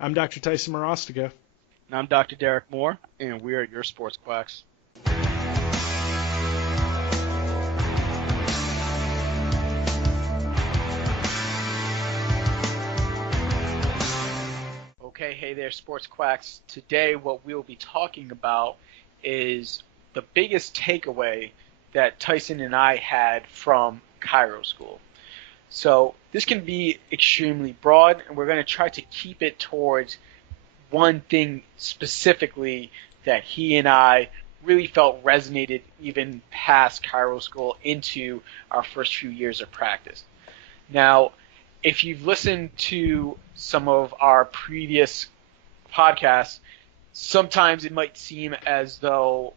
I'm Dr. Tyson Morostica. And I'm Dr. Derek Moore, and we are your sports quacks. Okay, hey there, sports quacks. Today, what we'll be talking about is the biggest takeaway that Tyson and I had from Chiro School. So, this can be extremely broad, and we're going to try to keep it towards one thing specifically that he and I really felt resonated even past Chiro School into our first few years of practice. Now, if you've listened to some of our previous podcasts, sometimes it might seem as though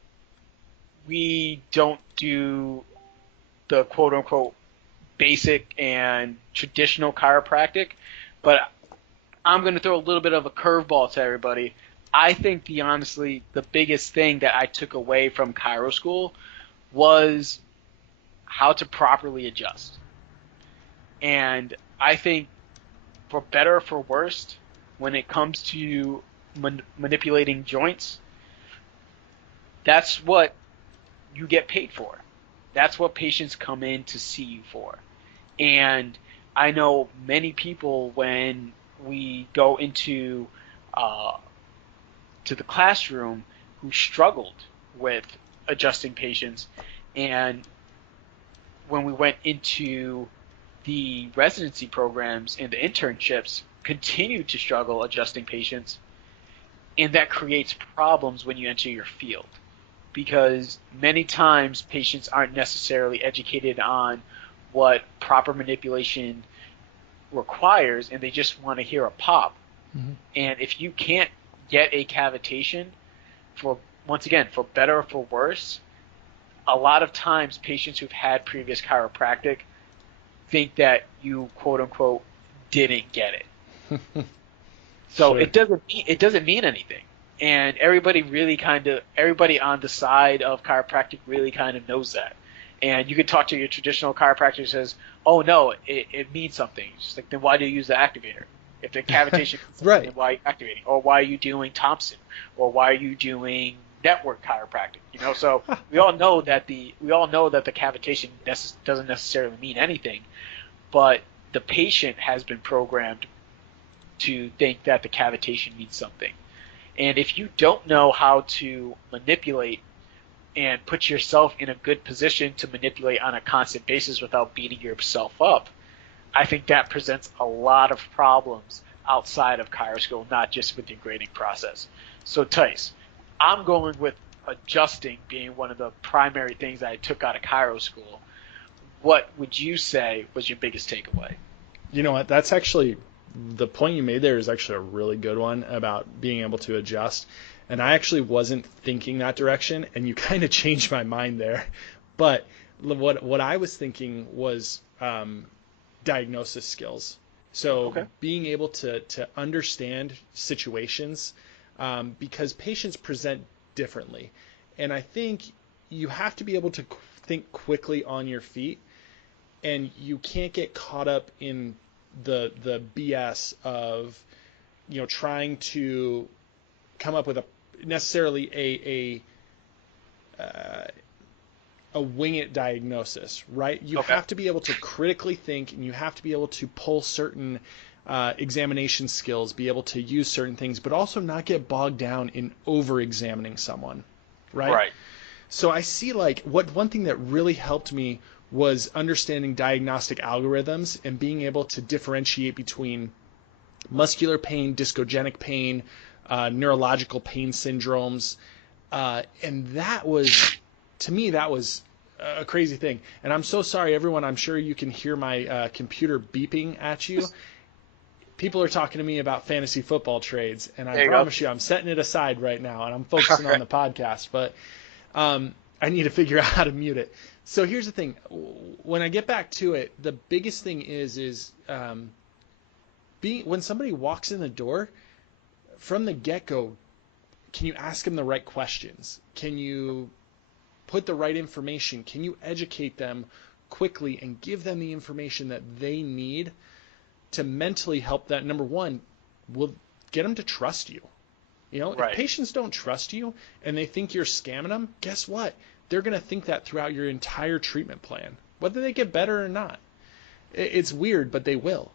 we don't do the quote-unquote basic and traditional chiropractic, but I'm going to throw a little bit of a curveball to everybody. I think honestly, the biggest thing that I took away from Chiro School was how to properly adjust. And I think for better or for worse, when it comes to manipulating joints, that's what you get paid for. That's what patients come in to see you for. And I know many people, when we go into to the classroom, who struggled with adjusting patients, and when we went into the residency programs and the internships, continued to struggle adjusting patients, and that creates problems when you enter your field, because many times patients aren't necessarily educated on what proper manipulation requires, and they just want to hear a pop. Mm-hmm. And if you can't get a cavitation, for once again, for better or for worse, a lot of times patients who've had previous chiropractic think that you quote unquote didn't get it. So sure. It doesn't mean anything. And everybody on the side of chiropractic really kind of knows that. And you can talk to your traditional chiropractor who says, oh no, it means something. It's just like, then why do you use the activator? If the cavitation means right. Then why are you activating? Or why are you doing Thompson? Or why are you doing network chiropractic? So we all know that the cavitation doesn't necessarily mean anything, but the patient has been programmed to think that the cavitation means something. And if you don't know how to manipulate and put yourself in a good position to manipulate on a constant basis without beating yourself up, I think that presents a lot of problems outside of Chiro School, not just with your grading process. So, Tice, I'm going with adjusting being one of the primary things that I took out of Chiro School. What would you say was your biggest takeaway? You know what? That's actually, the point you made there is actually a really good one about being able to adjust. And I actually wasn't thinking that direction, and you kind of changed my mind there. But what I was thinking was diagnosis skills. So okay. Being able to understand situations, because patients present differently. And I think you have to be able to think quickly on your feet, and you can't get caught up in the BS of trying to come up with necessarily a wing it diagnosis, right? You okay. have to be able to critically think, and you have to be able to pull certain examination skills, be able to use certain things, but also not get bogged down in over-examining someone, right? Right. So I see one thing that really helped me was understanding diagnostic algorithms and being able to differentiate between muscular pain, discogenic pain, neurological pain syndromes, and that was, to me, that was a crazy thing. And I'm so sorry, everyone. I'm sure you can hear my computer beeping at you. People are talking to me about fantasy football trades, and I promise you I'm setting it aside right now, and I'm focusing on the podcast. But I need to figure out how to mute it. So here's the thing. When I get back to it, the biggest thing is when somebody walks in the door, from the get-go, can you ask them the right questions? Can you put the right information? Can you educate them quickly and give them the information that they need to mentally help that? Number one, will get them to trust you. If patients don't trust you and they think you're scamming them, guess what? They're going to think that throughout your entire treatment plan, whether they get better or not. It's weird, but they will.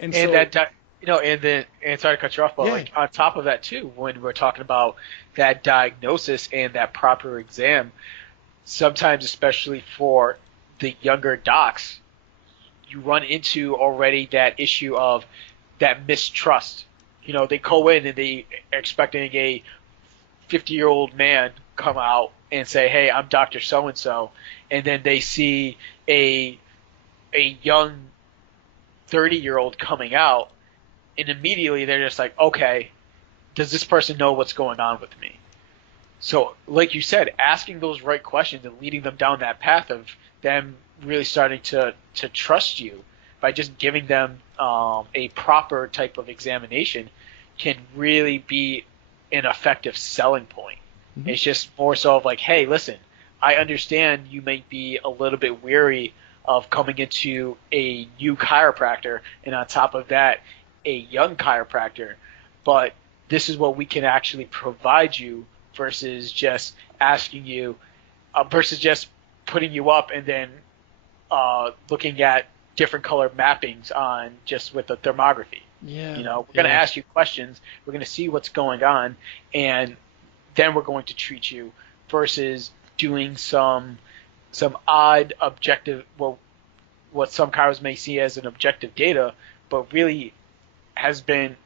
And so, and sorry to cut you off, but yeah. on top of that too, when we're talking about that diagnosis and that proper exam, sometimes, especially for the younger docs, you run into already that issue of that mistrust. They go in and they expecting a 50-year-old man come out and say, "Hey, I'm Dr. So-and-so," and then they see a young 30-year-old coming out, and immediately they're just like, "Okay, does this person know what's going on with me?" So, like you said, asking those right questions and leading them down that path of them really starting to trust you by just giving them a proper type of examination can really be an effective selling point. Mm-hmm. It's just more so of like, hey, listen, I understand you may be a little bit weary of coming into a new chiropractor, and on top of that, a young chiropractor, but this is what we can actually provide you versus just asking you, versus just putting you up and then looking at different color mappings on just with the thermography. Yeah. We're going to ask you questions. We're going to see what's going on, and then we're going to treat you versus doing some odd objective, well, what some chiros may see as an objective data, but really hasn't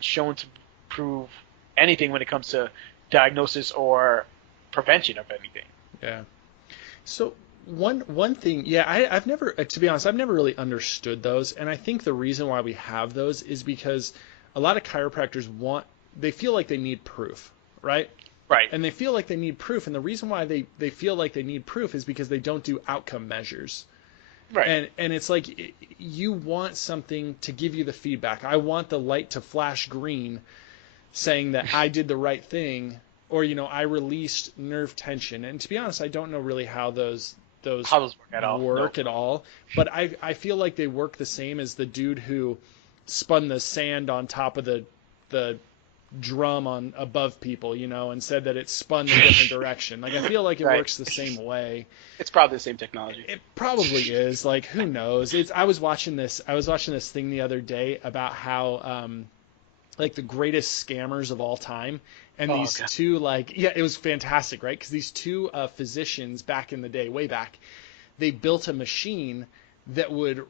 shown to prove anything when it comes to diagnosis or prevention of anything. Yeah. So one thing, I've never, to be honest, I've never really understood those, and I think the reason why we have those is because a lot of chiropractors they feel like they need proof, right? Right. And they feel like they need proof, and the reason why they feel like they need proof is because they don't do outcome measures. Right. And it's like you want something to give you the feedback. I want the light to flash green saying that I did the right thing, or I released nerve tension. And to be honest, I don't know really how those work at all. But I feel like they work the same as the dude who spun the sand on top of the drum on above people, and said that it spun the different direction. Like, I feel like it works the same way. It's probably the same technology. It probably is. Like, who knows? I was watching this thing the other day about how like the greatest scammers of all time, and two, it was fantastic, right? Because these two physicians back in the day, way back, they built a machine that would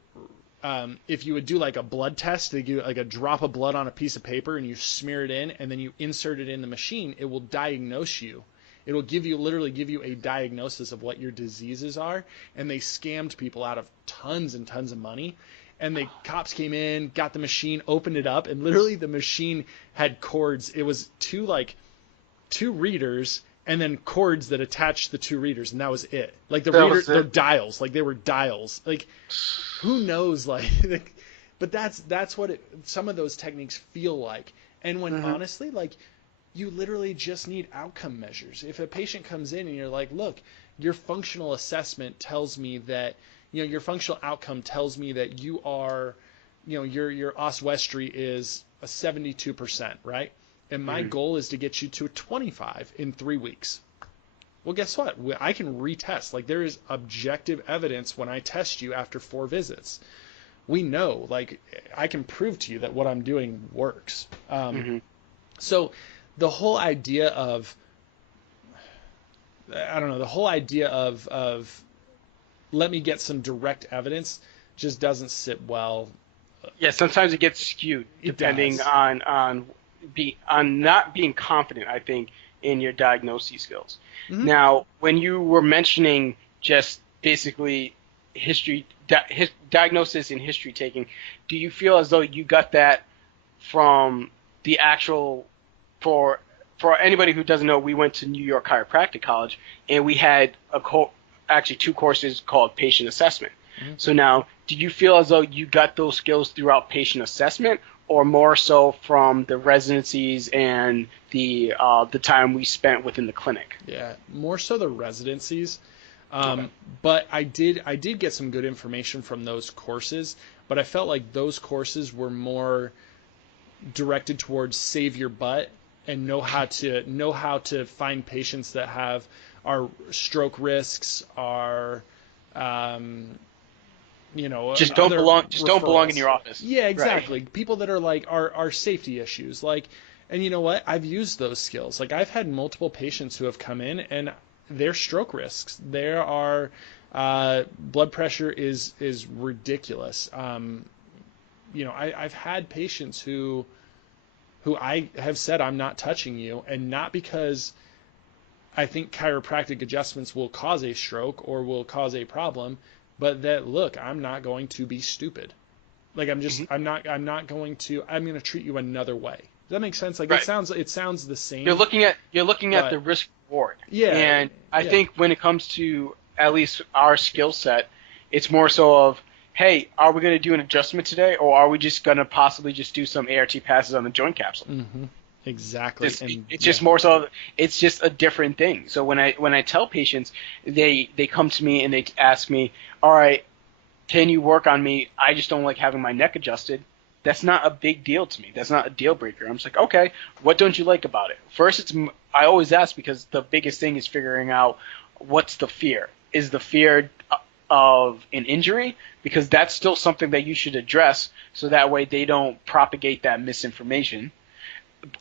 if you would do like a blood test, they do like a drop of blood on a piece of paper and you smear it in and then you insert it in the machine, it will diagnose you. It'll literally give you a diagnosis of what your diseases are. And they scammed people out of tons and tons of money. And the cops came in, got the machine, opened it up, and literally the machine had cords. It was two readers and then cords that attached the two readers, and that was it. Like they're dials. Like they were dials. Like, who knows? But that's what some of those techniques feel like. And when honestly, like, you literally just need outcome measures. If a patient comes in and you're like, look, your functional assessment tells me that, your functional outcome tells me that you are, your oswestry is a 72%, right? And my goal is to get you to a 25 in 3 weeks. Well, guess what? I can retest. Like, there is objective evidence when I test you after 4 visits. We know, like, I can prove to you that what I'm doing works. So the whole idea of, let me get some direct evidence just doesn't sit well. Yeah, sometimes it gets skewed depending on not being confident, I think, in your diagnosis skills. Now, when you were mentioning just basically diagnosis and history taking, do you feel as though you got that from the actual, for anybody who doesn't know, we went to New York Chiropractic College and we had actually 2 courses called patient assessment. So now, do you feel as though you got those skills throughout patient assessment, or more so from the residencies and the time we spent within the clinic? Yeah, more so the residencies. But I did get some good information from those courses, but I felt like those courses were more directed towards save your butt and know how to find patients that are stroke risks, are Just don't other belong. Just don't belong in referrals. your office. Yeah, Right. exactly. People that are like are safety issues. Like, and you know what? I've used those skills. Like, I've had multiple patients who have come in and they're stroke risks. There are blood pressure is ridiculous. I've had patients who I have said I'm not touching you, and not because I think chiropractic adjustments will cause a stroke or will cause a problem, but that, look, I'm not going to be stupid. Like, I'm not going to, I'm going to treat you another way. Does that make sense? Like, Right. it sounds the same. You're looking at but- the risk reward. Yeah. And I yeah. think when it comes to at least our skill set, it's more so of, hey, are we going to do an adjustment today, or are we just going to possibly just do some ART passes on the joint capsule? Mm-hmm. Exactly. It's just more so. It's just a different thing. So when I tell patients, they come to me and they ask me, all right, can you work on me? I just don't like having my neck adjusted. That's not a big deal to me. That's not a deal breaker. I'm just like, okay, what don't you like about it? First, I always ask, because the biggest thing is figuring out what's the fear. Is the fear of an injury? Because that's still something that you should address, so that way they don't propagate that misinformation.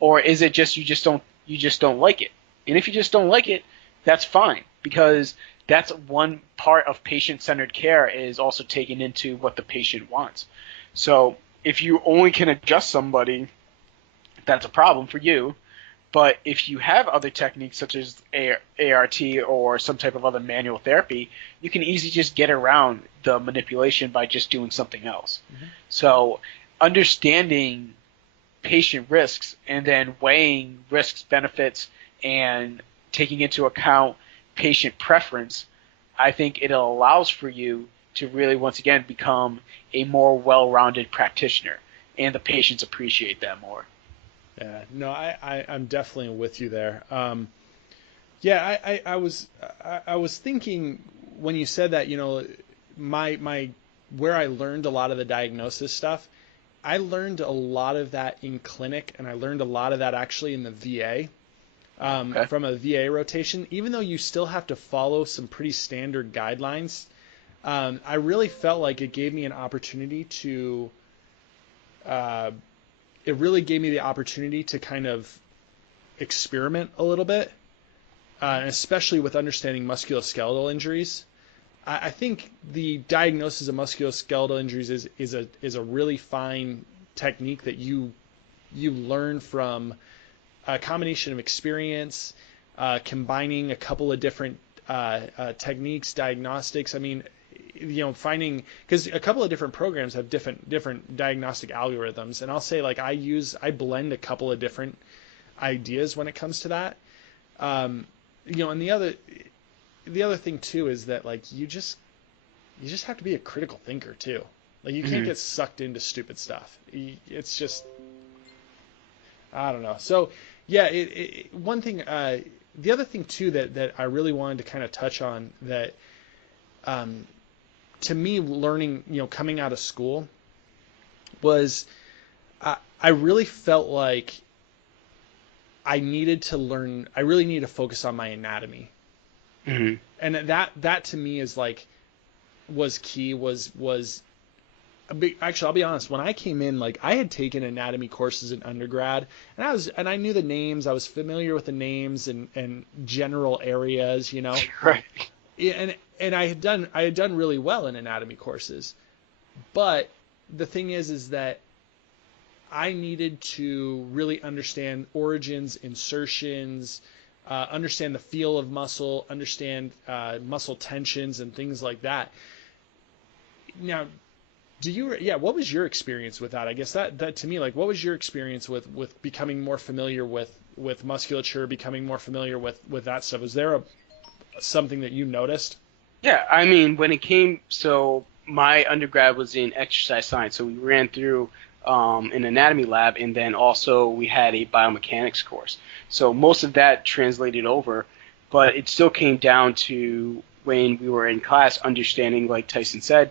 Or is it just you just don't like it? And if you just don't like it, that's fine, because that's one part of patient-centered care, is also taking into what the patient wants. So if you only can adjust somebody, that's a problem for you. But if you have other techniques such as ART or some type of other manual therapy, you can easily just get around the manipulation by just doing something else. Mm-hmm. So understanding patient risks and then weighing risks, benefits, and taking into account patient preference, I think it allows for you to really, once again, become a more well-rounded practitioner, and the patients appreciate that more. Yeah, no, I'm definitely with you there. I was thinking when you said that, my where I learned a lot of the diagnosis stuff, I learned a lot of that in clinic, and I learned a lot of that actually in the VA, from a VA rotation. Even though you still have to follow some pretty standard guidelines, I really felt like it gave me an opportunity to it really gave me the opportunity to kind of experiment a little bit, especially with understanding musculoskeletal injuries. I think the diagnosis of musculoskeletal injuries is a really fine technique that you learn from a combination of experience, combining a couple of different techniques, diagnostics. I mean, finding, because a couple of different programs have different diagnostic algorithms, and I'll say, like, I blend a couple of different ideas when it comes to that. And the other thing too is that, like, you just have to be a critical thinker too. Like, you can't get sucked into stupid stuff. It's just, I don't know. So yeah, one thing, the other thing too that I really wanted to kind of touch on, that to me, learning, coming out of school, was I really felt like I really needed to focus on my anatomy. Mm-hmm. And that to me is like, was key, was a big, actually, I'll be honest, when I came in, like, I had taken anatomy courses in undergrad, and I knew the names, I was familiar with the names and general areas, Right. And I had done really well in anatomy courses. But the thing is that I needed to really understand origins, insertions, understand the feel of muscle, understand muscle tensions and things like that. Now, what was your experience with that? I guess that to me, like, what was your experience with becoming more familiar with musculature, becoming more familiar with that stuff? Was there something that you noticed? Yeah, I mean, when it came, so my undergrad was in exercise science, so we ran through an anatomy lab, and then also we had a biomechanics course. So most of that translated over, but it still came down to, when we were in class, understanding, like Tyson said,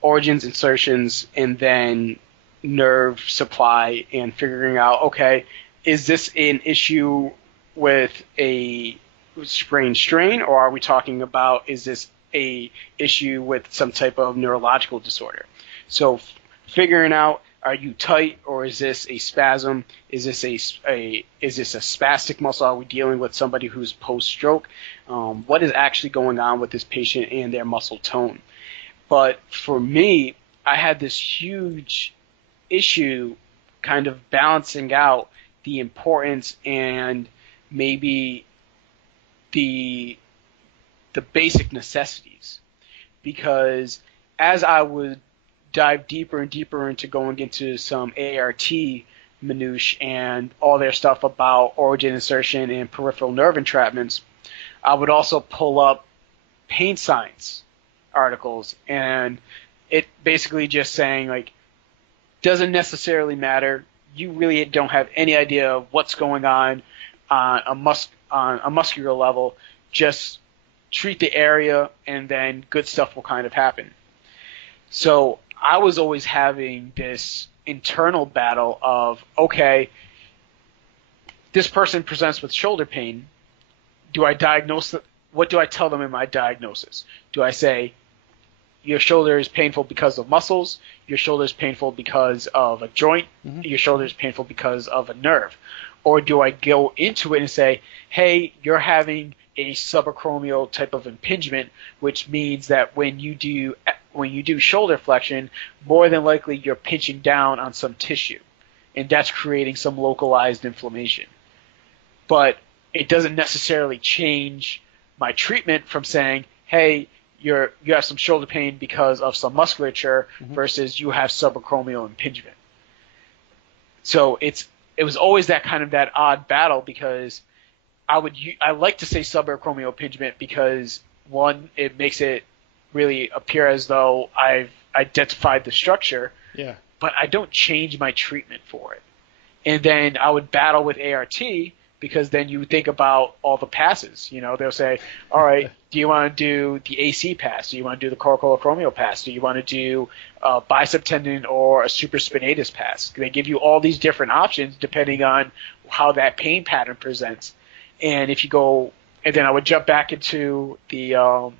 origins, insertions, and then nerve supply and figuring out, okay, is this an issue with a sprain strain, or are we talking about, is this a issue with some type of neurological disorder? So figuring out, are you tight, or is this a spasm? Is this a spastic muscle? Are we dealing with somebody who's post-stroke? What is actually going on with this patient and their muscle tone? But for me, I had this huge issue kind of balancing out the importance and maybe the basic necessities, because as I would dive deeper and deeper into going into some ART minutiae and all their stuff about origin insertion and peripheral nerve entrapments, I would also pull up pain science articles, and it basically just saying, like, doesn't necessarily matter. You really don't have any idea of what's going on a muscular level. Just treat the area, and then good stuff will kind of happen. So I was always having this internal battle of, okay, this person presents with shoulder pain. Do I diagnose it? What do I tell them in my diagnosis? Do I say, your shoulder is painful because of muscles, your shoulder is painful because of a joint, your shoulder is painful because of a nerve? Or do I go into it and say, hey, you're having a subacromial type of impingement, which means that when you do shoulder flexion, more than likely you're pinching down on some tissue, and that's creating some localized inflammation. But it doesn't necessarily change my treatment from saying, hey, you have some shoulder pain because of some musculature versus you have subacromial impingement. So it was always that odd battle, because I like to say subacromial impingement because, one, it makes it really appear as though I've identified the structure, but I don't change my treatment for it. And then I would battle with ART, because then you think about all the passes. They'll say, all right, do you want to do the AC pass? Do you want to do the coracoacromial pass? Do you want to do a bicep tendon or a supraspinatus pass? They give you all these different options depending on how that pain pattern presents. And if you go, and then I would jump back into the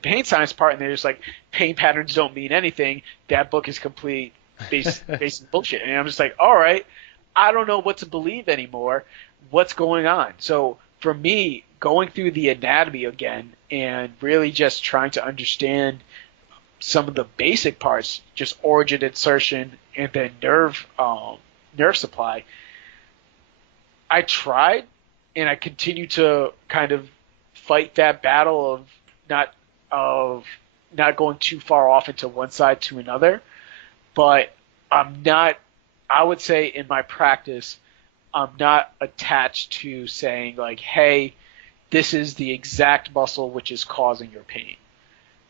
pain science part, and they're just like, pain patterns don't mean anything. That book is complete basic bullshit. And I'm just like, all right, I don't know what to believe anymore. What's going on? So for me, going through the anatomy again and really just trying to understand some of the basic parts, just origin insertion and then nerve supply, I tried, and I continue to kind of fight that battle of not going too far off into one side to another. But I would say in my practice, I'm not attached to saying, like, hey, this is the exact muscle which is causing your pain.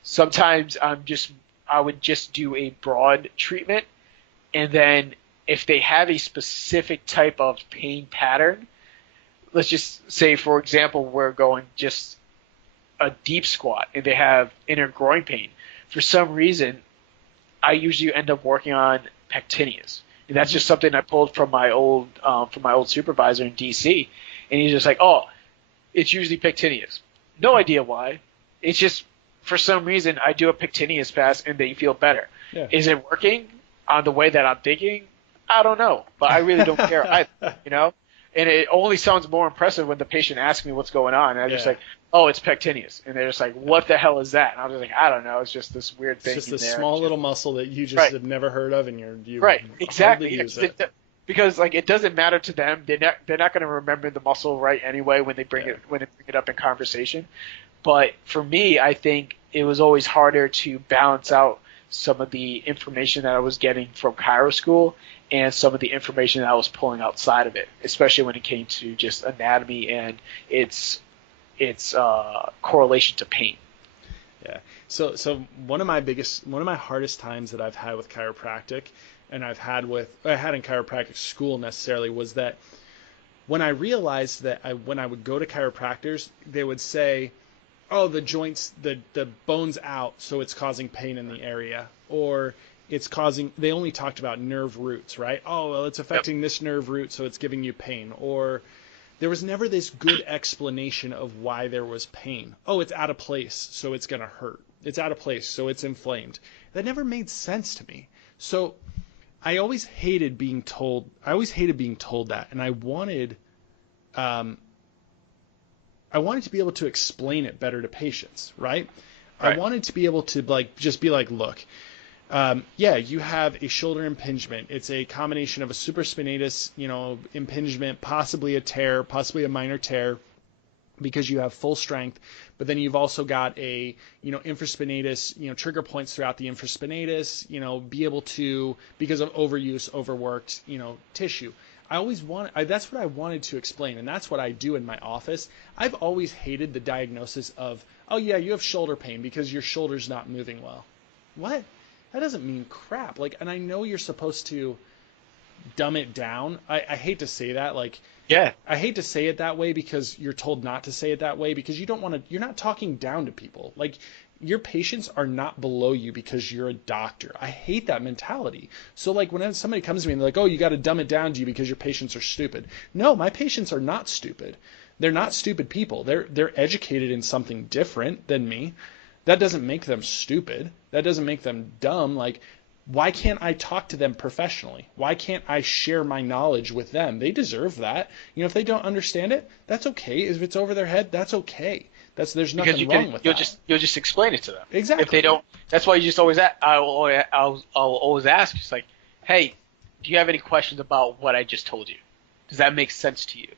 Sometimes I would just do a broad treatment, and then if they have a specific type of pain pattern, let's just say, for example, we're going just a deep squat and they have inner groin pain. For some reason, I usually end up working on pectineus. And that's just something I pulled from my old supervisor in DC, and he's just like, oh, it's usually pectineus. No idea why. It's just, for some reason, I do a pectineus pass and they feel better. Yeah. Is it working on the way that I'm thinking? I don't know, but I really don't care either, And it only sounds more impressive when the patient asks me what's going on, and I'm just like, oh, it's pectineus. And they're just like, what the hell is that? And I'm just like, I don't know. It's just this weird thing. It's just this small little muscle that you just have never heard of, and you right, exactly. Use it. Because it doesn't matter to them. They're not going to remember the muscle right anyway when they bring it up in conversation. But for me, I think it was always harder to balance out some of the information that I was getting from chiro school and some of the information that I was pulling outside of it, especially when it came to just anatomy and its correlation to pain. Yeah. So one of my hardest times that I've had with chiropractic, and I had in chiropractic school necessarily, was that when I realized that when I would go to chiropractors, they would say, oh, the joints, the bone's out, so it's causing pain in the area. Or they only talked about nerve roots, right? Oh, well, it's affecting this nerve root, so it's giving you pain. Or there was never this good explanation of why there was pain. Oh, it's out of place, so it's going to hurt. It's out of place, so it's inflamed. That never made sense to me. So I always hated being told that, and I wanted to be able to explain it better to patients, right? I wanted to be able to just be like, look, yeah, you have a shoulder impingement. It's a combination of a supraspinatus, impingement, possibly a tear, possibly a minor tear, because you have full strength, but then you've also got a, infraspinatus, trigger points throughout the infraspinatus, be able to, because of overuse, overworked, tissue. That's what I wanted to explain, and that's what I do in my office. I've always hated the diagnosis of, oh yeah, you have shoulder pain because your shoulder's not moving well. What? That doesn't mean crap. And I know you're supposed to dumb it down. I hate to say that, Yeah. I hate to say it that way because you're told not to say it that way, because you're not talking down to people. Your patients are not below you because you're a doctor. I hate that mentality. So when somebody comes to me and they're like, oh, you got to dumb it down to you because your patients are stupid. No, my patients are not stupid. They're not stupid people. They're educated in something different than me. That doesn't make them stupid. That doesn't make them dumb. Why can't I talk to them professionally? Why can't I share my knowledge with them? They deserve that. If they don't understand it, that's okay. If it's over their head, that's okay. There's nothing wrong with that. You'll just explain it to them. Exactly. If they don't, that's why you just always I'll always ask, just like, hey, do you have any questions about what I just told you? Does that make sense to you?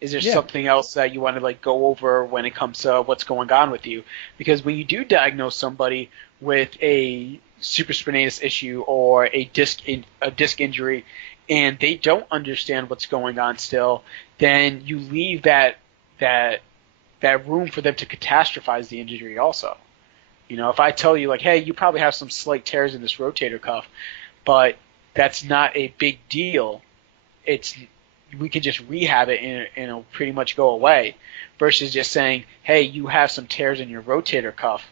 Is there something else that you want to go over when it comes to what's going on with you? Because when you do diagnose somebody with a supraspinatus issue or a disc injury, and they don't understand what's going on still, then you leave that room for them to catastrophize the injury also. If I tell you hey, you probably have some slight tears in this rotator cuff, but that's not a big deal. We can just rehab it and it'll pretty much go away, versus just saying, hey, you have some tears in your rotator cuff.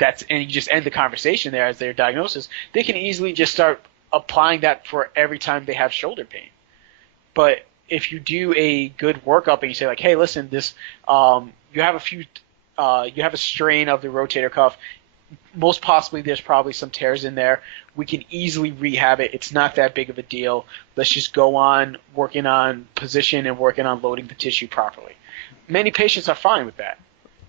And you just end the conversation there as their diagnosis. They can easily just start applying that for every time they have shoulder pain. But if you do a good workup and you say hey, listen, this you have a strain of the rotator cuff. Most possibly there's probably some tears in there. We can easily rehab it. It's not that big of a deal. Let's just go on working on position and working on loading the tissue properly. Many patients are fine with that.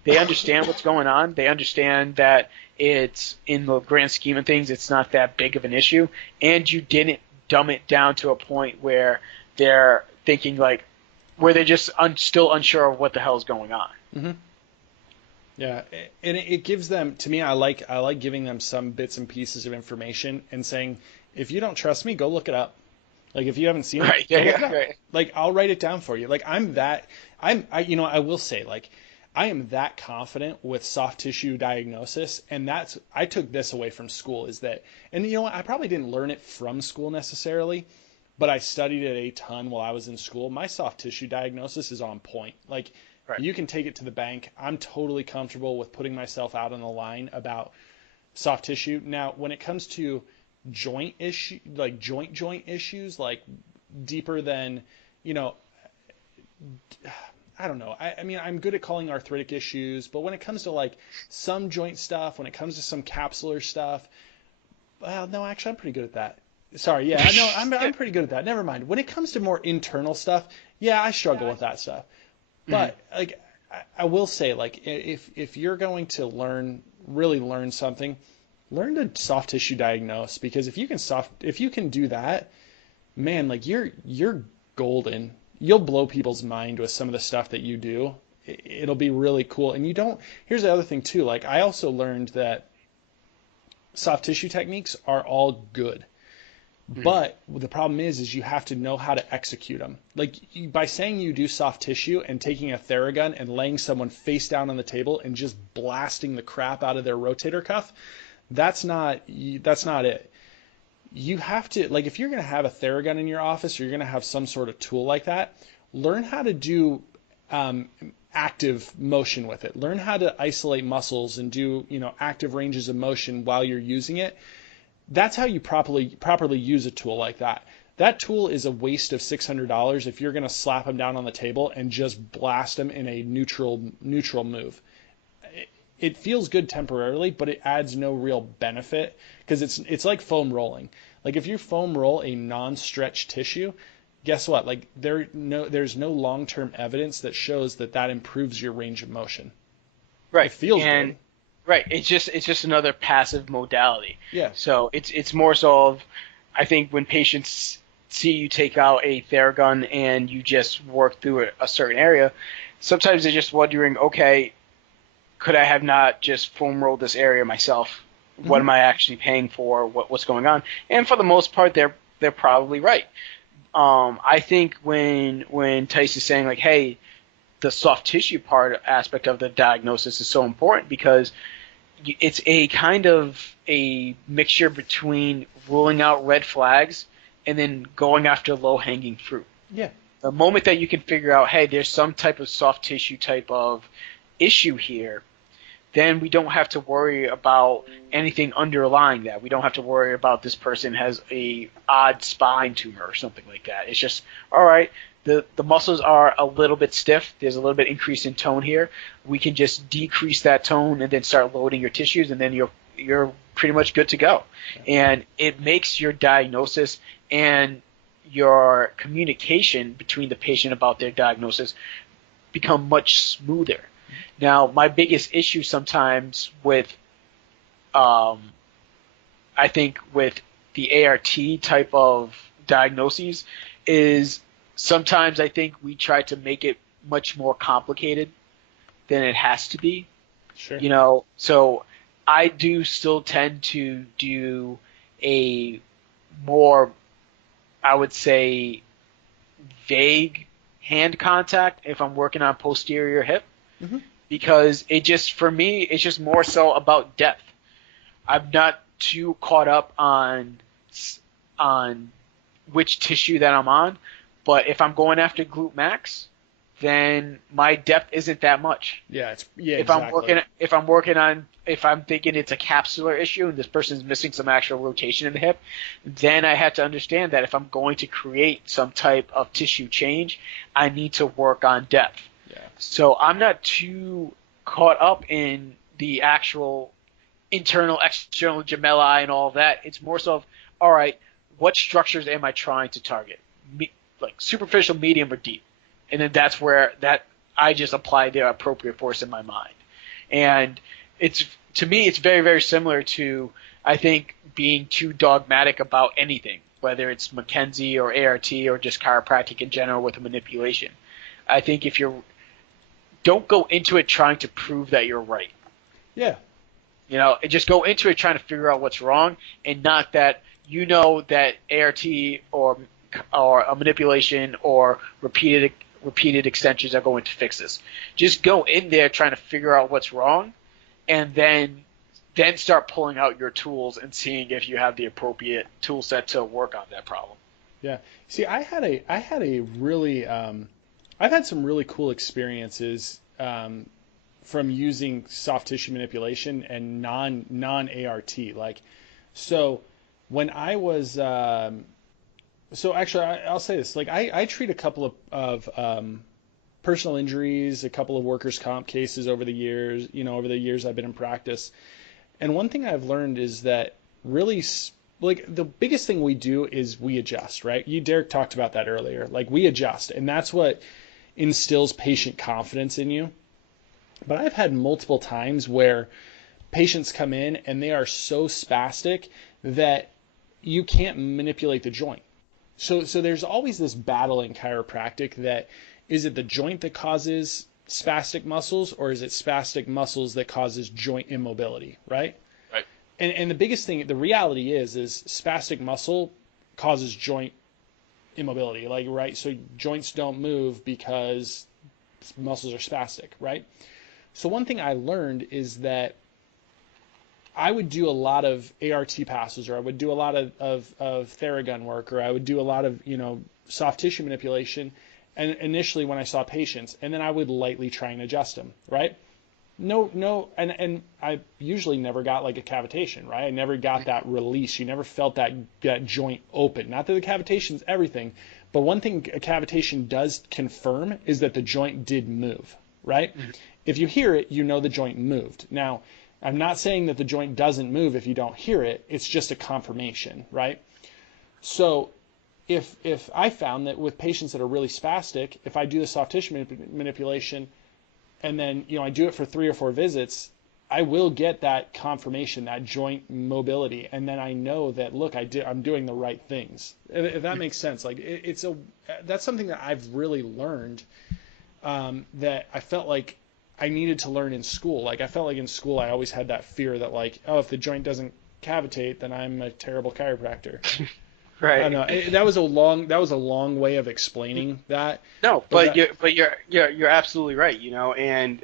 They understand what's going on. They understand that it's, in the grand scheme of things, it's not that big of an issue. And you didn't dumb it down to a point where they're thinking where they're just still unsure of what the hell is going on. Mm-hmm. Yeah, and it gives them, to me, I like giving them some bits and pieces of information and saying, if you don't trust me, go look it up. If you haven't seen it, go look it up. Right. I'll write it down for you. I will say, I am that confident with soft tissue diagnosis, and I took this away from school, is that, and I probably didn't learn it from school necessarily, but I studied it a ton while I was in school. My soft tissue diagnosis is on point. Right. You can take it to the bank. I'm totally comfortable with putting myself out on the line about soft tissue. Now, when it comes to joint issue, joint issues, deeper than, I don't know. I mean, I'm good at calling arthritic issues, but when it comes to some joint stuff, when it comes to some capsular stuff, well, no, actually, I'm pretty good at that. Sorry, yeah, no, I'm pretty good at that. Never mind. When it comes to more internal stuff, yeah, I struggle with that stuff. But I will say, if you're going to really learn something, learn to soft tissue diagnose, because if you can do that, man, you're golden. You'll blow people's mind with some of the stuff that you do. It'll be really cool. And here's the other thing too. I also learned that soft tissue techniques are all good. But the problem is you have to know how to execute them. By saying you do soft tissue and taking a Theragun and laying someone face down on the table and just blasting the crap out of their rotator cuff, that's not it. You have to, if you're going to have a Theragun in your office, or you're going to have some sort of tool like that, learn how to do active motion with it. Learn how to isolate muscles and do, active ranges of motion while you're using it. That's how you properly use a tool like that. That tool is a waste of $600 if you're going to slap them down on the table and just blast them in a neutral move. It feels good temporarily, but it adds no real benefit because it's like foam rolling. Like if you foam roll a non-stretch tissue, guess what? Like there's no long-term evidence that shows that improves your range of motion. Right. It feels good. Right. It's just another passive modality. Yeah. So it's more so of, I think when patients see you take out a Theragun and you just work through a certain area, sometimes they're just wondering, okay, could I have not just foam rolled this area myself? What am I actually paying for? What's going on? And for the most part, they're probably right. I think when Tice is saying like, hey, the soft tissue aspect of the diagnosis is so important because it's a kind of a mixture between ruling out red flags and then going after low-hanging fruit. Yeah. The moment that you can figure out, hey, there's some type of soft tissue type of issue here, then we don't have to worry about anything underlying that. We don't have to worry about this person has a odd spine tumor or something like that. It's just, all right, the muscles are a little bit stiff. There's a little bit increase in tone here. We can just decrease that tone and then start loading your tissues, and then you're pretty much good to go. And it makes your diagnosis and your communication between the patient about their diagnosis become much smoother. Now, my biggest issue sometimes with, I think with the ART type of diagnoses is sometimes I think we try to make it much more complicated than it has to be. Sure. So I do still tend to do a more, I would say, vague hand contact if I'm working on posterior hip. Mm-hmm. Because for me, it's just more so about depth. I'm not too caught up on which tissue that I'm on, but if I'm going after glute max, then my depth isn't that much. Exactly. If I'm thinking it's a capsular issue and this person's missing some actual rotation in the hip, then I have to understand that if I'm going to create some type of tissue change, I need to work on depth. Yeah. So I'm not too caught up in the actual internal, external gemelli and all of that. It's more so of, all right, what structures am I trying to target? Like superficial, medium, or deep? And then that's where I just apply the appropriate force in my mind. And to me, it's very, very similar to, I think, being too dogmatic about anything, whether it's McKenzie or ART or just chiropractic in general with a manipulation. I think don't go into it trying to prove that you're right. Yeah. Just go into it trying to figure out what's wrong, and not that that ART or a manipulation or repeated extensions are going to fix this. Just go in there trying to figure out what's wrong, and then start pulling out your tools and seeing if you have the appropriate tool set to work on that problem. Yeah. See, I've had some really cool experiences from using soft tissue manipulation and non-ART. So when I was, so actually I'll say this, I treat a couple of personal injuries, a couple of workers' comp cases over the years I've been in practice. And one thing I've learned is that really, the biggest thing we do is we adjust, right? Derek talked about that earlier. We adjust, and that's what instills patient confidence in you. But I've had multiple times where patients come in and they are so spastic that you can't manipulate the joint. So there's always this battle in chiropractic that, is it the joint that causes spastic muscles, or is it spastic muscles that causes joint immobility, right? Right. And the biggest thing, the reality is spastic muscle causes joint immobility, right? So joints don't move because muscles are spastic, right? So one thing I learned is that I would do a lot of ART passes, or I would do a lot of Theragun work, or I would do a lot of soft tissue manipulation, and initially when I saw patients, and then I would lightly try and adjust them, right? No, and I usually never got like a cavitation, right? I never got that release. You never felt that joint open. Not that the cavitation's everything, but one thing a cavitation does confirm is that the joint did move, right? Mm-hmm. If you hear it, you know the joint moved. Now, I'm not saying that the joint doesn't move if you don't hear it. It's just a confirmation, right? So if I found that with patients that are really spastic, if I do the soft tissue manipulation and then I do it for 3 or 4 visits, I will get that confirmation, that joint mobility, and then I know that I'm doing the right things. If that makes sense, like that's something that I've really learned that I felt like I needed to learn in school. Like I felt like in school I always had that fear that like, oh, if the joint doesn't cavitate, then I'm a terrible chiropractor. Right. I don't know. That was a long way of explaining that. No, but you're absolutely right. And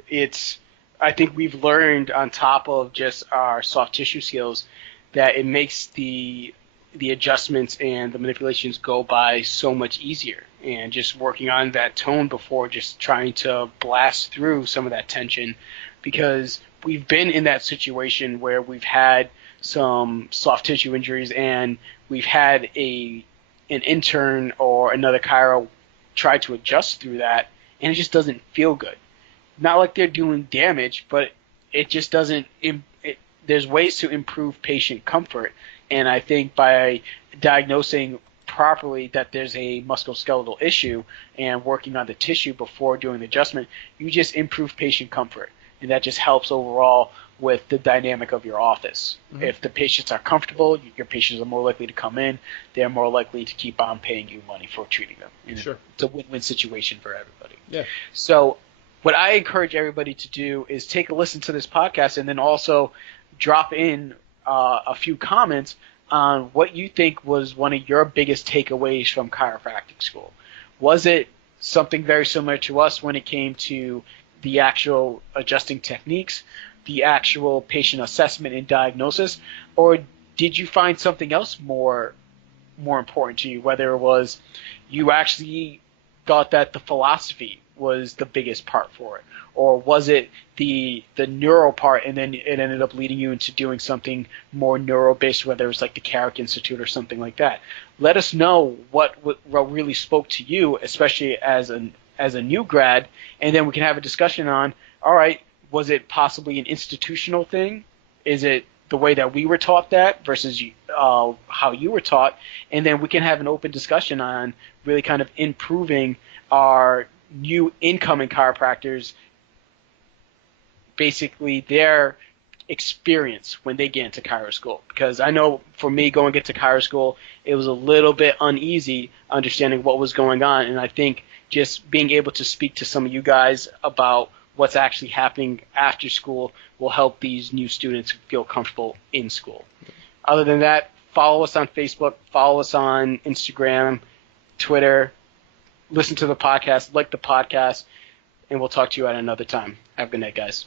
I think we've learned on top of just our soft tissue skills that it makes the adjustments and the manipulations go by so much easier. And just working on that tone before just trying to blast through some of that tension, because we've been in that situation where we've had some soft tissue injuries and we've had an intern or another chiro try to adjust through that, and it just doesn't feel good. Not like they're doing damage, but it just doesn't. There's ways to improve patient comfort, and I think by diagnosing properly that there's a musculoskeletal issue and working on the tissue before doing the adjustment, you just improve patient comfort, and that just helps overall with the dynamic of your office. Mm-hmm. If the patients are comfortable, your patients are more likely to come in. They're more likely to keep on paying you money for treating them. And sure. It's a win-win situation for everybody. Yeah. So what I encourage everybody to do is take a listen to this podcast and then also drop in a few comments on what you think was one of your biggest takeaways from chiropractic school. Was it something very similar to us when it came to the actual adjusting techniques, the actual patient assessment and diagnosis, or did you find something else more important to you, whether it was you actually thought that the philosophy was the biggest part for it, or was it the neuro part and then it ended up leading you into doing something more neuro-based, whether it was like the Carrick Institute or something like that? Let us know what really spoke to you, especially as a new grad, and then we can have a discussion on, all right, was it possibly an institutional thing? Is it the way that we were taught that versus how you were taught? And then we can have an open discussion on really kind of improving our new incoming chiropractors, basically their experience when they get into chiro school. Because I know for me going into chiro school, it was a little bit uneasy understanding what was going on. And I think just being able to speak to some of you guys about what's actually happening after school will help these new students feel comfortable in school. Other than that, follow us on Facebook, follow us on Instagram, Twitter, listen to the podcast, like the podcast, and we'll talk to you at another time. Have a good night, guys.